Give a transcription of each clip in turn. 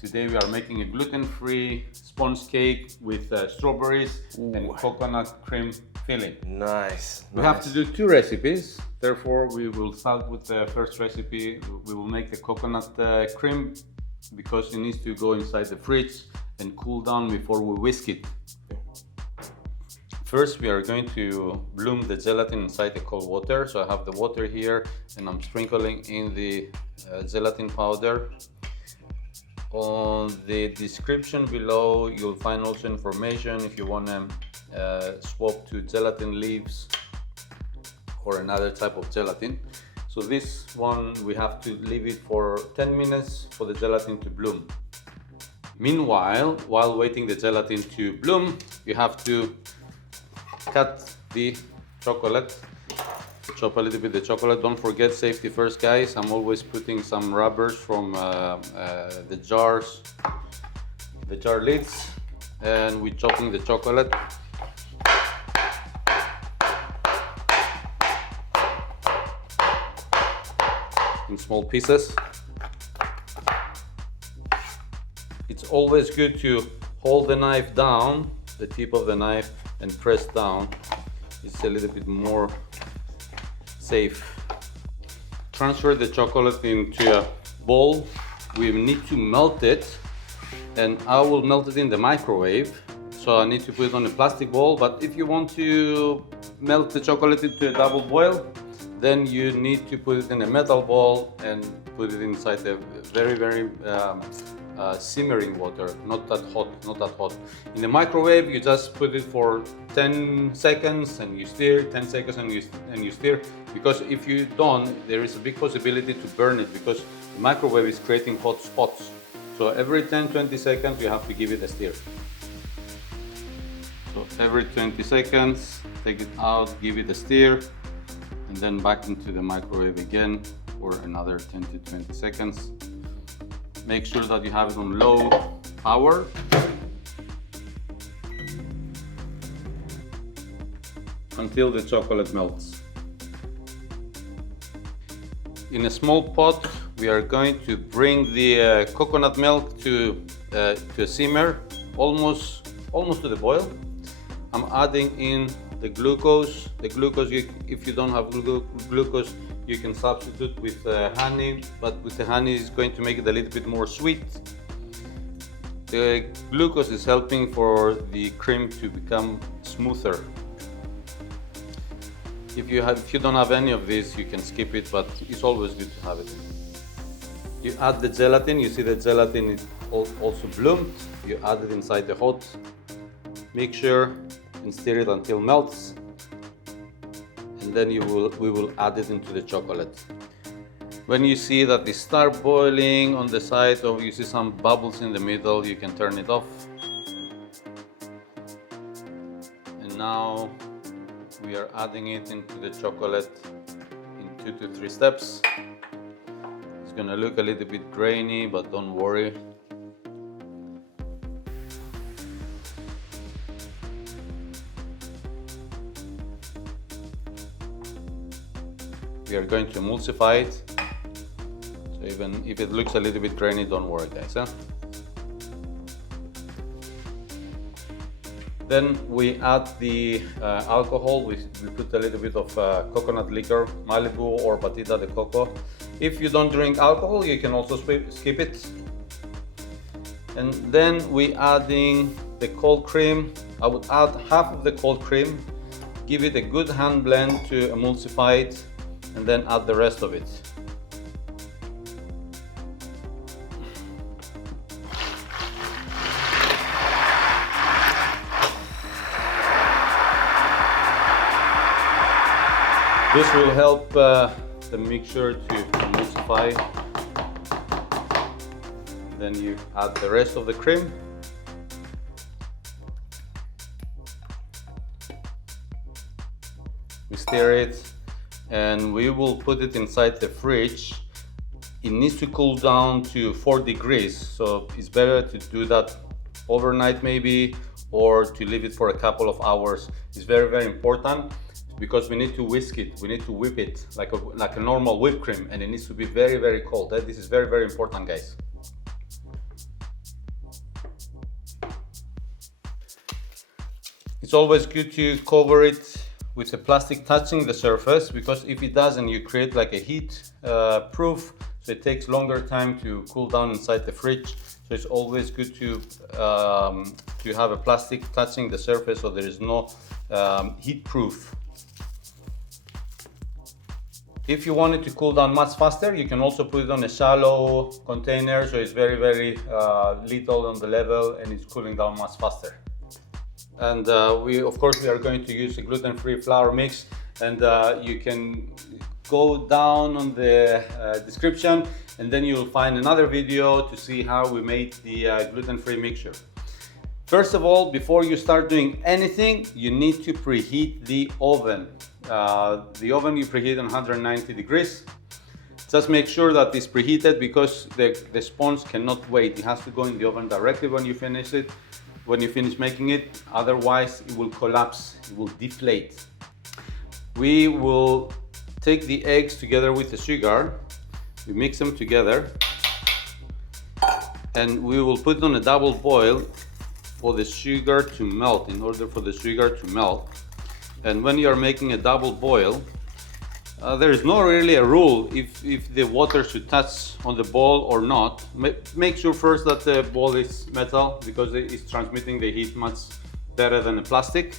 Today we are making a gluten-free sponge cake with strawberries and coconut cream filling. Nice. We have to do two recipes, therefore we will start with the first recipe. We will make the coconut cream because it needs to go inside the fridge and cool down before we whisk it. First, we are going to bloom the gelatin inside the cold water. So I have the water here and I'm sprinkling in the gelatin powder. On the description below, you'll find also information if you want to swap to gelatin leaves or another type of gelatin. So this one, we have to leave it for 10 minutes for the gelatin to bloom. Meanwhile, while waiting the gelatin to bloom, you have to cut the chocolate, chop a little bit the chocolate. Don't forget safety first, guys. I'm always putting some rubbers from the jar lids, and we're chopping the chocolate. In small pieces. It's always good to hold the knife down, the tip of the knife, and press down. It's a little bit more safe. Transfer the chocolate into a bowl. We need to melt it, and I will melt it in the microwave. So I need to put it on a plastic bowl, but if you want to melt the chocolate into a double boil, then you need to put it in a metal bowl and put it inside the very simmering water, not that hot. In the microwave, you just put it for 10 seconds and you stir, 10 seconds and you stir, because if you don't, there is a big possibility to burn it because the microwave is creating hot spots. So every 10-20 seconds, you have to give it a stir. So every 20 seconds, take it out, give it a stir, and then back into the microwave again for another 10 to 20 seconds. Make sure that you have it on low power. Until the chocolate melts. In a small pot, we are going to bring the coconut milk to a simmer, almost to the boil. I'm adding in the glucose. The glucose, if you don't have glucose, you can substitute with honey, but with the honey it's going to make it a little bit more sweet. The glucose is helping for the cream to become smoother. If you don't have any of this, you can skip it, but it's always good to have it. You add the gelatin. You see the gelatin is also bloomed. You add it inside the hot mixture and stir it until melts. And then we will add it into the chocolate. When you see that they start boiling on the side, or you see some bubbles in the middle, you can turn it off. And now we are adding it into the chocolate in 2 to 3 steps. It's gonna look a little bit grainy, but don't worry. We are going to emulsify it, so even if it looks a little bit grainy, don't worry, guys. Then we add the alcohol. We put a little bit of coconut liqueur, Malibu or Batida de Coco. If you don't drink alcohol, you can also skip it. And then we adding the cold cream. I would add half of the cold cream, give it a good hand blend to emulsify it, and then add the rest of it. This will help the mixture to emulsify. Then you add the rest of the cream. We stir it, and we will put it inside the fridge. It needs to cool down to 4 degrees, so it's better to do that overnight maybe, or to leave it for a couple of hours. It's very important because we need to whisk it, we need to whip it like a normal whipped cream, and it needs to be very cold. This is very important, guys. It's always good to cover it with the plastic touching the surface, because if it doesn't, you create like a heat proof, so it takes longer time to cool down inside the fridge. So it's always good to have a plastic touching the surface so there is no heat proof. If you want it to cool down much faster, you can also put it on a shallow container, so it's very little on the level and it's cooling down much faster. And of course we are going to use a gluten-free flour mix, and you can go down on the description and then you'll find another video to see how we made the gluten-free mixture. First of all, before you start doing anything, you need to preheat the oven. The oven you preheat on 190 degrees. Just make sure that it's preheated, because the sponge cannot wait. It has to go in the oven directly when you finish it. When you finish making it, otherwise it will collapse, it will deflate. We will take the eggs together with the sugar, we mix them together, and we will put it on a double boil for the sugar to melt, in order for the sugar to melt. And when you are making a double boil, there is not really a rule if the water should touch on the bowl or not. Make sure first that the bowl is metal, because it's transmitting the heat much better than a plastic.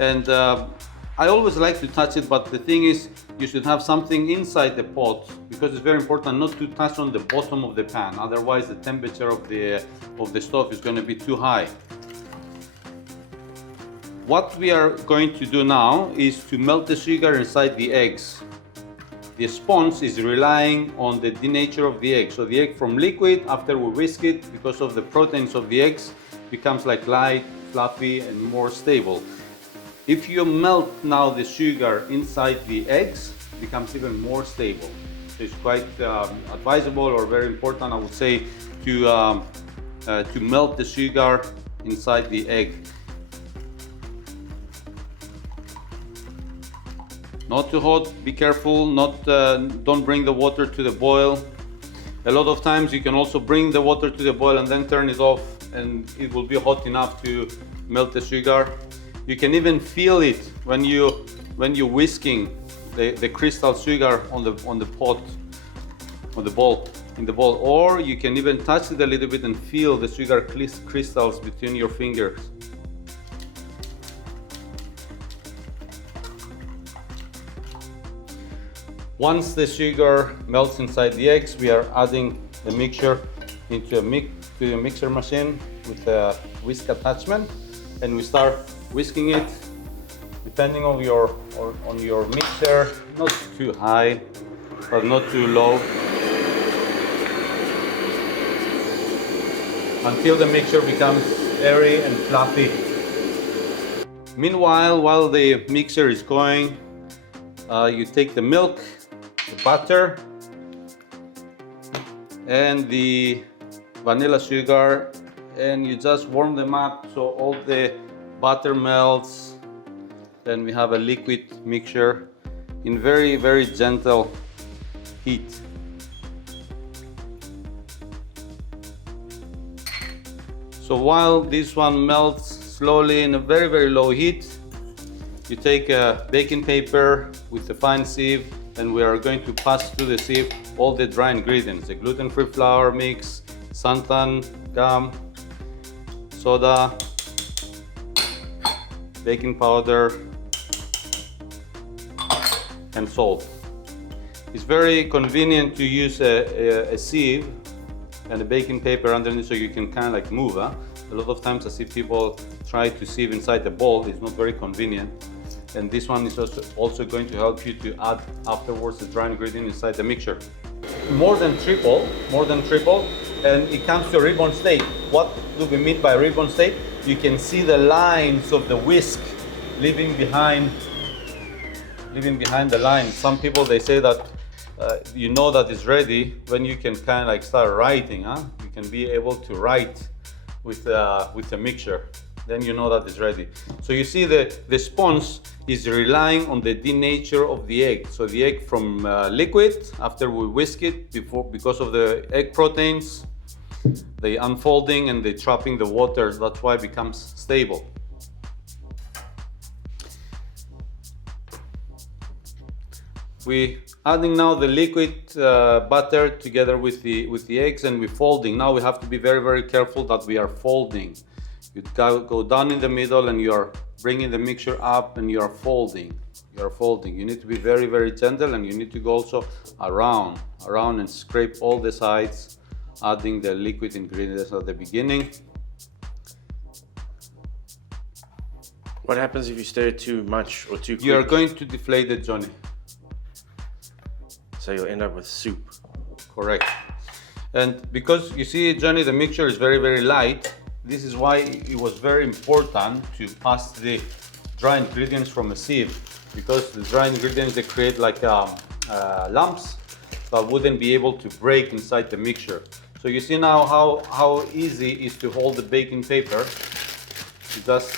And I always like to touch it, but the thing is, you should have something inside the pot, because it's very important not to touch on the bottom of the pan. Otherwise, the temperature of the stove is going to be too high. What we are going to do now is to melt the sugar inside the eggs. The sponge is relying on the denature of the egg. So the egg from liquid, after we whisk it, because of the proteins of the eggs, becomes like light, fluffy and more stable. If you melt now the sugar inside the eggs, it becomes even more stable. So it's quite advisable, or very important, I would say, to melt the sugar inside the egg. Not too hot, be careful, don't bring the water to the boil. A lot of times you can also bring the water to the boil and then turn it off, and it will be hot enough to melt the sugar. You can even feel it when you're whisking the crystal sugar on the pot, on the bowl, in the bowl, or you can even touch it a little bit and feel the sugar crystals between your fingers. Once the sugar melts inside the eggs, we are adding the mixture into a mixer machine with a whisk attachment, and we start whisking it, depending on your mixer, not too high but not too low, until the mixture becomes airy and fluffy. Meanwhile, while the mixer is going, you take the milk, the butter and the vanilla sugar, and you just warm them up so all the butter melts. Then we have a liquid mixture in very gentle heat. So while this one melts slowly in a very low heat, you take a baking paper with a fine sieve, and we are going to pass through the sieve all the dry ingredients: the gluten-free flour mix, xanthan gum, soda, baking powder and salt. It's very convenient to use a sieve and a baking paper underneath, so you can kind of like move. A lot of times I see people try to sieve inside the bowl. It's not very convenient. And this one is also going to help you to add afterwards the dry ingredient inside the mixture. More than triple, and it comes to a ribbon state. What do we mean by ribbon state? You can see the lines of the whisk leaving behind the line. Some people, they say that you know that it's ready when you can kind of like start writing. You can be able to write with the mixture. Then you know that it's ready. So you see the sponge is relying on the denature of the egg. So the egg from liquid, after we whisk it, because of the egg proteins, the unfolding and the trapping the water, that's why it becomes stable. We adding now the liquid butter together with the eggs, and we're folding. Now we have to be very careful that we are folding. You go down in the middle and you are bringing the mixture up and you are folding. You need to be very gentle, and you need to go also around and scrape all the sides, adding the liquid ingredients at the beginning. What happens if you stir too much or too quick? You are going to deflate it, Johnny. So you'll end up with soup. Correct. And because you see, Johnny, the mixture is very light. This is why it was very important to pass the dry ingredients from a sieve, because the dry ingredients, they create like lumps that wouldn't be able to break inside the mixture. So you see now how easy it is to hold the baking paper. You just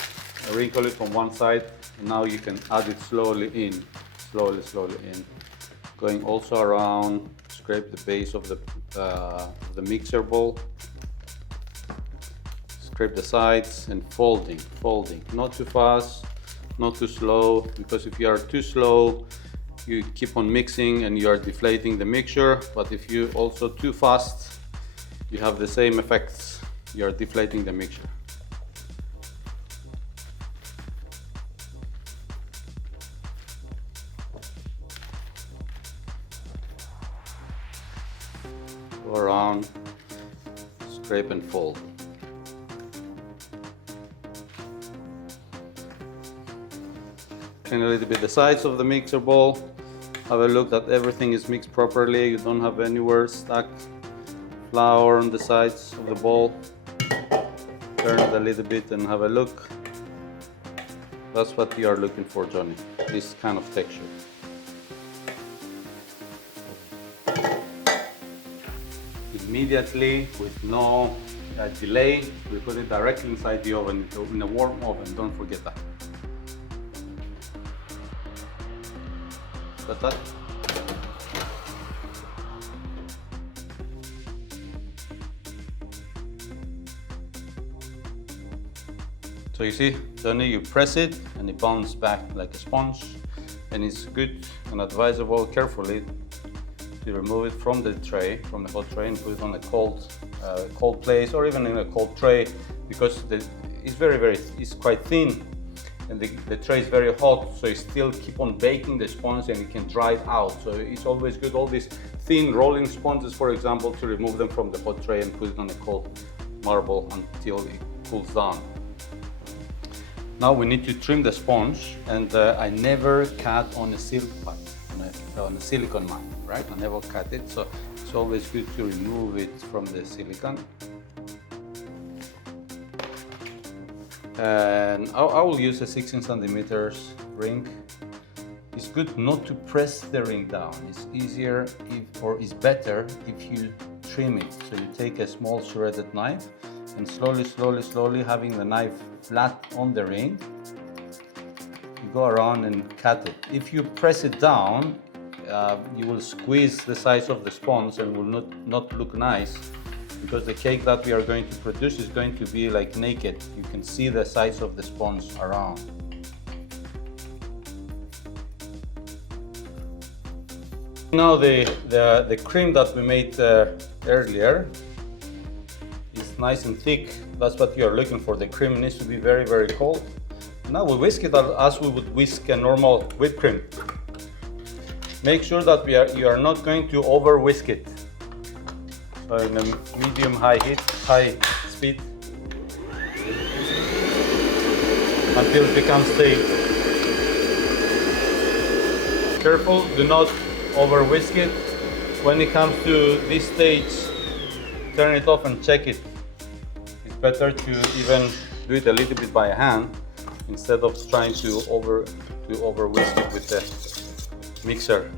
wrinkle it on one side, and now you can add it slowly in, slowly in, going also around, scrape the base of the mixer bowl, scrape the sides, and folding, not too fast, not too slow, because if you are too slow, you keep on mixing and you are deflating the mixture. But if you also too fast, you have the same effects, you are deflating the mixture. Go around, scrape and fold. Clean a little bit the sides of the mixer bowl. Have a look that everything is mixed properly. You don't have anywhere stuck flour on the sides of the bowl. Turn it a little bit and have a look. That's what you are looking for, Johnny, this kind of texture. Immediately, with no delay, we put it directly inside the oven, in a warm oven, don't forget that. Got that? So you see, Johnny, you press it and it bounces back like a sponge, and it's good and advisable carefully to remove it from the tray, from the hot tray, and put it on a cold place, or even in a cold tray, because it's quite thin, and the tray is very hot, so you still keep on baking the sponge and it can dry it out. So it's always good, all these thin rolling sponges, for example, to remove them from the hot tray and put it on a cold marble until it cools down. Now we need to trim the sponge, and I never cut on a silk pipe, on a silicone mat, right? I never cut it, so it's always good to remove it from the silicone. And I will use a 16 centimeters ring. It's good not to press the ring down. It's easier or it's better if you trim it. So you take a small serrated knife and slowly, having the knife flat on the ring, you go around and cut it. If you press it down, you will squeeze the sides of the sponge and will not look nice, because the cake that we are going to produce is going to be like naked. You can see the sides of the sponge around. Now the cream that we made earlier is nice and thick. That's what you are looking for. The cream needs to be very cold. Now we whisk it as we would whisk a normal whipped cream. Make sure that you are not going to over whisk it. So in a medium-high heat, high speed, until it becomes thick. Careful, do not over whisk it. When it comes to this stage, turn it off and check it. It's better to even do it a little bit by hand instead of trying to over whisk it with the mixer.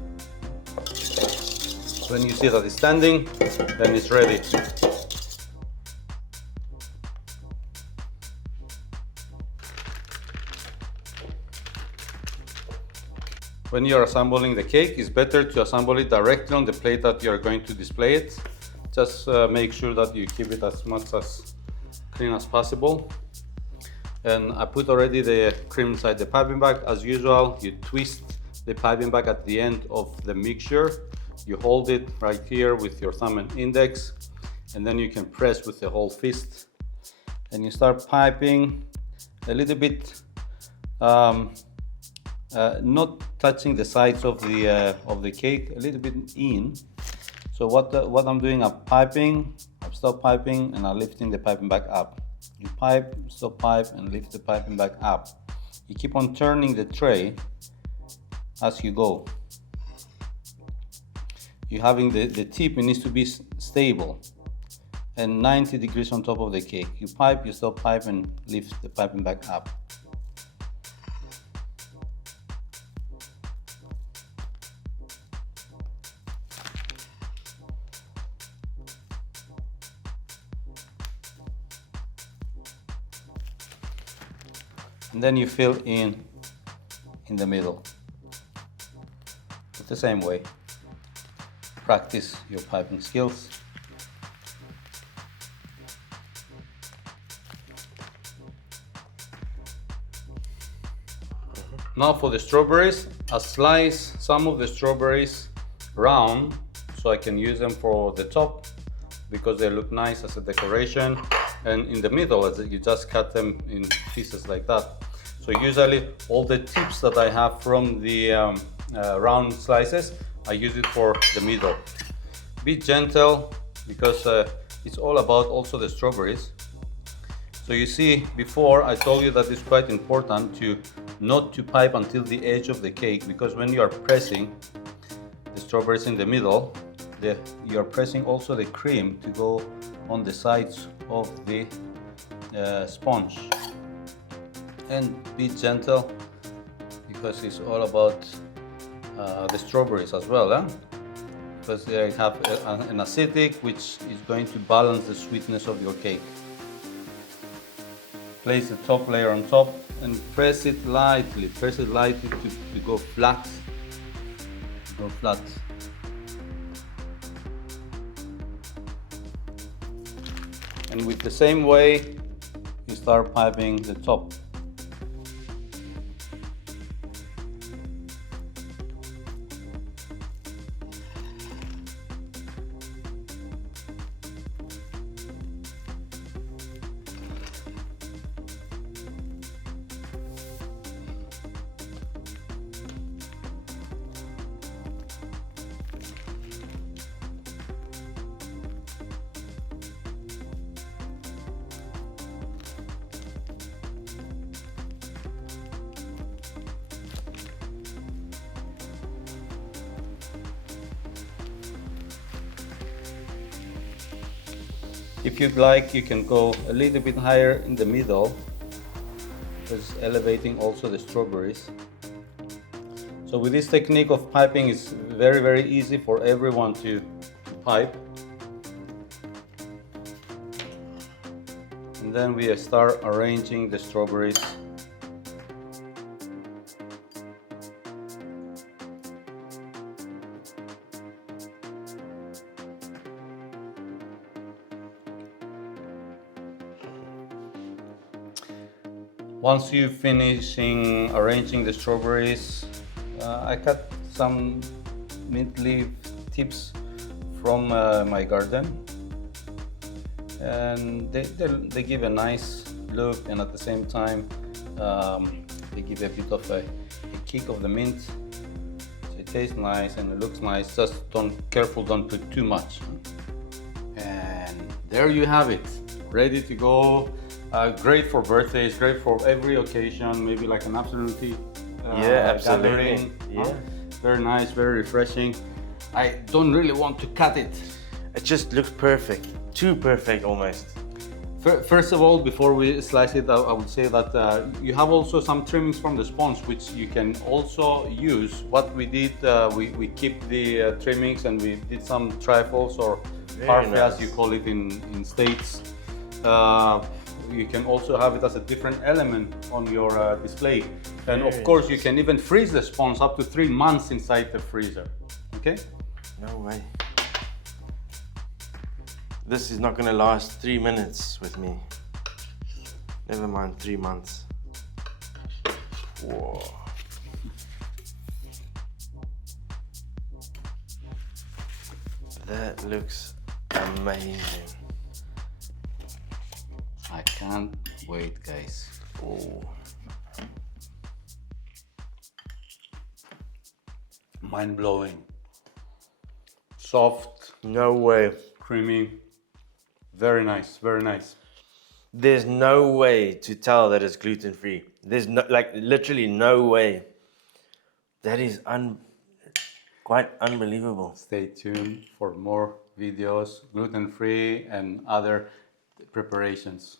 When you see that it's standing, then it's ready. When you are assembling the cake, it's better to assemble it directly on the plate that you are going to display it. Just make sure that you keep it as much as clean as possible. And I put already the cream inside the piping bag. As usual, you twist the piping bag at the end of the mixture. You hold it right here with your thumb and index, and then you can press with the whole fist, and you start piping a little bit, not touching the sides of the cake, a little bit in. So what I'm doing, I'm piping, I stop piping, and I'm lifting the piping bag up. You pipe, stop pipe, and lift the piping bag up. You keep on turning the tray as you go. You're having the tip, it needs to be stable and 90 degrees on top of the cake. You pipe, you stop pipe, and lift the piping bag up. And then you fill in the middle. It's the same way. Practice your piping skills. Now for the strawberries, I slice some of the strawberries round so I can use them for the top because they look nice as a decoration, and in the middle you just cut them in pieces like that. So usually all the tips that I have from the round slices, I use it for the middle. Be gentle because it's all about also the strawberries. So you see, before I told you that it's quite important to not to pipe until the edge of the cake, because when you are pressing the strawberries in the middle, you are pressing also the cream to go on the sides of the sponge. And be gentle because it's all about the strawberries as well, because they have an acidic which is going to balance the sweetness of your cake. Place the top layer on top and press it lightly to go flat. And with the same way, you start piping the top. If you'd like, you can go a little bit higher in the middle, because elevating also the strawberries. So with this technique of piping, it's very, very easy for everyone to pipe. And then we start arranging the strawberries. Once you finishing arranging the strawberries, I cut some mint leaf tips from my garden, and they give a nice look, and at the same time they give a bit of a kick of the mint. So it tastes nice and it looks nice. Just don't put too much. And there you have it, ready to go. Great for birthdays, great for every occasion, maybe like an afternoon tea gathering. Yeah. Very nice, very refreshing. I don't really want to cut it. It just looks perfect, too perfect almost. First of all, before we slice it, I would say that you have also some trimmings from the sponge, which you can also use. What we did, we keep the trimmings, and we did some trifles or parfait, nice. as you call it in States. You can also have it as a different element on your display. And of course, you can even freeze the sponge up to 3 months inside the freezer. Okay? No way. This is not gonna last 3 minutes with me. Never mind 3 months. Whoa. That looks amazing. I can't wait, guys. Oh. Mind blowing. Soft, No way. creamy. Very nice, very nice. There's no way to tell that it's gluten-free. There's no, like, literally no way. That is quite unbelievable. Stay tuned for more videos, gluten-free and other preparations.